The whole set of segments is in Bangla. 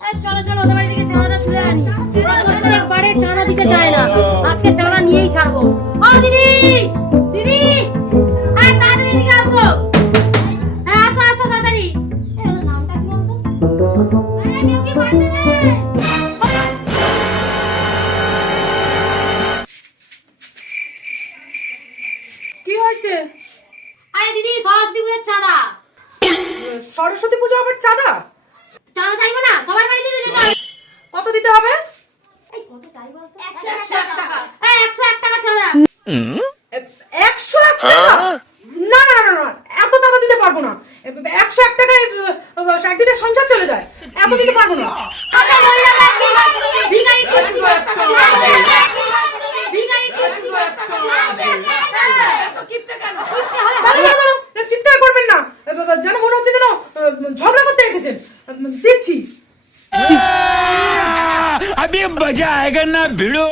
চলো চলো ওদের বাড়ি থেকে চাঁদাটা তুলে আনি। প্রত্যেকবারে চাঁদা দিতে চায় না, আজকে চাঁদা নিয়েই ছাড়বো। ও দিদি, দিদি, আয় তাড়াতাড়ি এদিকে আসো। হ্যাঁ আসো আসো তাড়াতাড়ি। ওদের নামটা কি বলতো? কেউ কি বাড়িতে নেই? কি হয়েছে? আরে দিদি সরস্বতী পুজোর চাঁদা। সরস্বতী পুজো আবার চাঁদা? চাঁদা চাইবো না, সবার বাড়িতে যেতে হবে। কত দিতে হবে? এই কত চাই বলতো? 101 টাকা। এই 101 টাকা চাঁদা। 101 টাকা? না না না না, এত চাঁদা দিতে পারবো না। 101 টাকায় একদিনের সংসার চলে যায়, এত দিতে পারবো না। আচ্ছা বললাম ভিখারি ভিখারি চিৎকার করবেন না, যেন মনে হচ্ছে যেন ঝগড়া করতে এসেছেন। দিচ্ছি। अभी मजा आएगा ना भिड़ो।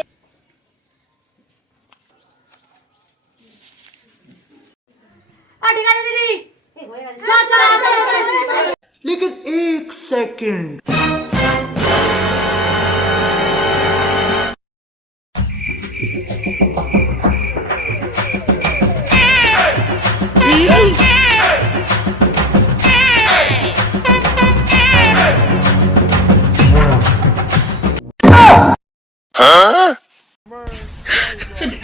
ঠিক আছে দিদি, চল চল চল। लेकिन एक सेकंड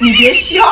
你别笑。